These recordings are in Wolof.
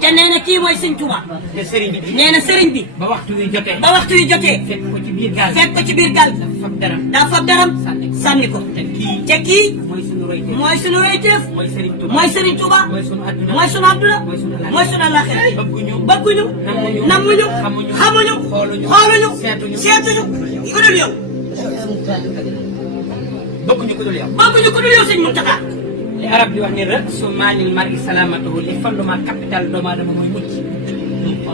te nee na kii mooy sëñ Tuubaa. te sëriñ bi. nee na sëriñ bi. ba waxtu wi jotee. ba waxtu wi jotee. fekk ko ci biir gaal. fekk ko ci biir gaal. daa fab daram. sànni ko. te kii. mooy sunu royteef. mooy sëriñ Tuubaa. mooy sunu adduna. mooy sunu àllaaxira. bëgguñu. namuñu. xamuñu. xooluñu. seetuñu. ku dul yow. bëgguñu ku dul yow. bëgguñu ku dul yow sëñ Muntaxa. li arab di wax ni ra'su maalil mar'i salaamatuhu li fondement capital doomu aadama mooy mucc.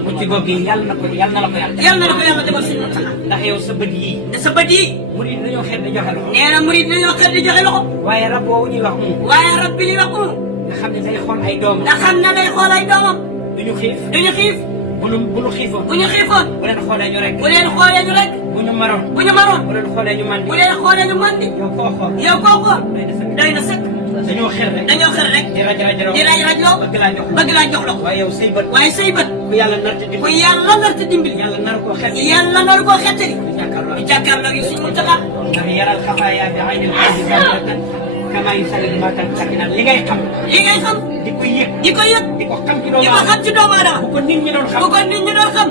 mucc googu yàlla na la ko yàlla. yàlla na la ko yàlla defal sëñ Muntaxa. ndax yow sa bët yii. sa bët yii. murid dañoo xeet di joxe loxo. nee na murid dañoo xeet di joxe loxo. waaye rab boobu ñuy wax waaye rab bi ñuy wax nga xam ne day xool ay doomam. nga xam ne day xool ay doomam. duñu xiif. bu ñu xiifoon. bu ñu xiifoon. bu leen xoolee ñu rek. bu leen xoolee ñu rek. bu ñu maroon. bu ñu maroon. bu leen xoolee ñu mandi. bu leen xoolee ñu mandi. yow koo xool. doy na sëkk. dañoo xër rek. di raj loo. bëgg laa jox loxo. waaye yow say bët. ku yàlla nar te dimbali. yàlla nar koo xettali. yàlla nar koo xettali. di jàkkaarloo yow suñu Muntaxa. ndax yaral xafaaya bi aynil qalbi zaahiratan kamaa yusallimu ma tansakinan li ngay xam. di ko yëg. di ko xam ci doomu aadama. bu ko nit ñi doon xam.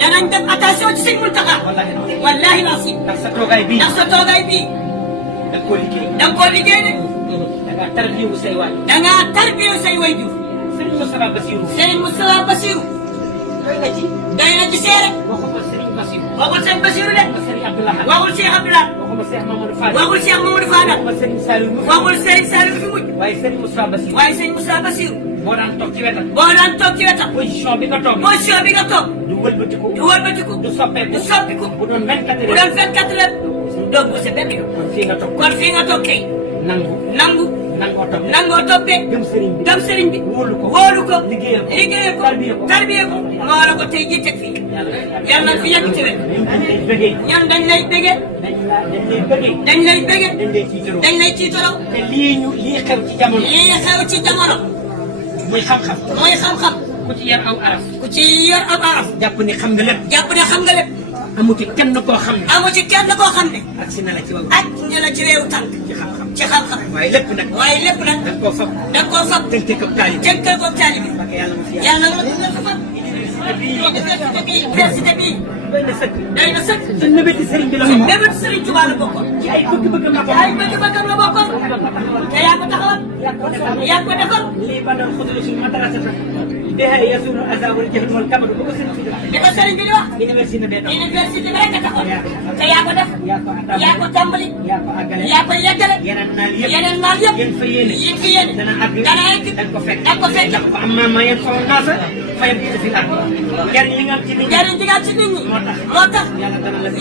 danañ def attention ci sëñ Muntaxa. wallaahi laasim. ndax sa toogaay bii. da nga koo liggéey de. da ngaa tarbiyewu say waajur. Serigne Moustapha Bassirou. doy na ci seere. waxul Serigne Bassirou de. waxul Cheikh Abdoulaye. waxul Cheikh Mamadou Fadal. waxul Serigne Saliou fi mujj. waaye Serigne Moustapha Bassirou. boo daan toog ci wetam. position bi nga toog. du wëlbatiku. du soppeeku. bu doon 24 heures. doo buuse benn yoon. kon fii nga toog tey. nangoo toppee. gëm sëriñ bi. wóolu ko. liggéeyal ko. tarbiye ko. moo la ko tey jii teg fii. yàlla na fi yàgg ci wet. ñoom dañ lay bëggee. dañ lay tiitaroo. te lii xew ci jamono. muy xam-xam. ku ci yor aw araf. jàpp ni xam nga lépp. amu ci kenn koo xam ne. ak si na la ci weewu tànk. ci xam-xam. waaye lépp nag. da nga koo fab. tënkee ko taalibe. yàlla na fa fab. université bii. doy na sëkk. te mébéti Serigne bi la bokkoon. mébéti Serigne Touba la bokkoon. ci ay bëgg-bëggam la bokkoon. te yaa ko taxawal. yaa ko defal. lii ba doon xudul suñu madrasata. biha yasulu azaa wal jahlu wal kabadu bu ko Serigne bi di wax. li ko Serigne bi di wax. université bi rek a taxawal. te yaa ko def. yaa ko tàmbali. yaa ko yeggale. yeneen naal yëpp. yéen fi yéene. dana egg. da nga ko fekk. ndax ko am maa yéen foofu naasa. fayam ci fi àgg. njariñ li nga am ci nit ñi. moo tax.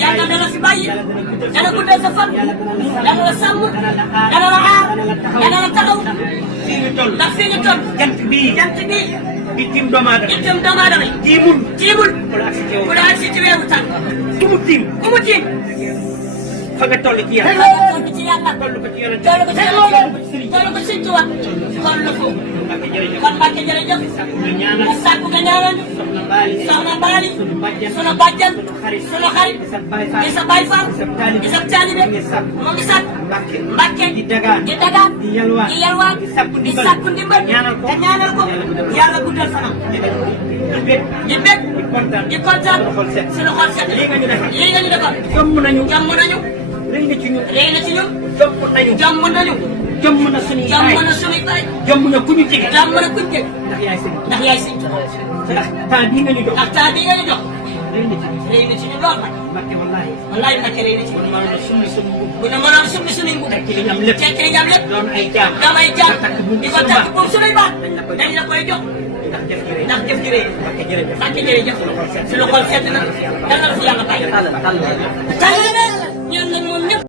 yàlla dana fi bàyyi. dana guddal sa fan. dana la sàmm. dana la aar. dana la taxaw. ndax fii ñu toll. jant bii. di tiim doomu aadama yi. tiimul. ku la agsi ci weewu tànk. ku mu tiim. fa nga toll ci yàlla. toll ko ci yonent. toll ko ci Sëriñ Tuubaa. toll ko. kon Mbàkke jërëjëf. sàkku nga ñaanal ñu. soxna Mbaali. sunu bàjjan. sunu xarit. di sa Baay Faal. di sa taalibe. mu ngi sàkk. Mbàkke di dagaan. di yalwaan. di sàkku ndimbal. te ñaanal ko. yàlla guddal fanam. di bég. di kontaan. sunu xol set. lii nga ñu defal. jomm nañu. rëy na ci ñun. jomm na suñuy baay. jomm na ku ñu jege. ndax yaay sëñ. ndax temps bii nga ñu jox. rëy na ci ñun lool nag. Mbàkke wallaahi Mbàkke rëy na ci ñun. bu ñu mënoon summi suñuy mbubb. tekki li ñu am lépp. doon ay jaam. di ko takk pour suñuy baat. dañ la koy jox. ndax jëf ji rëy. Mbàkke jërëjëf. suñu xol sedd na. yal na la fi yàlla bàyyi.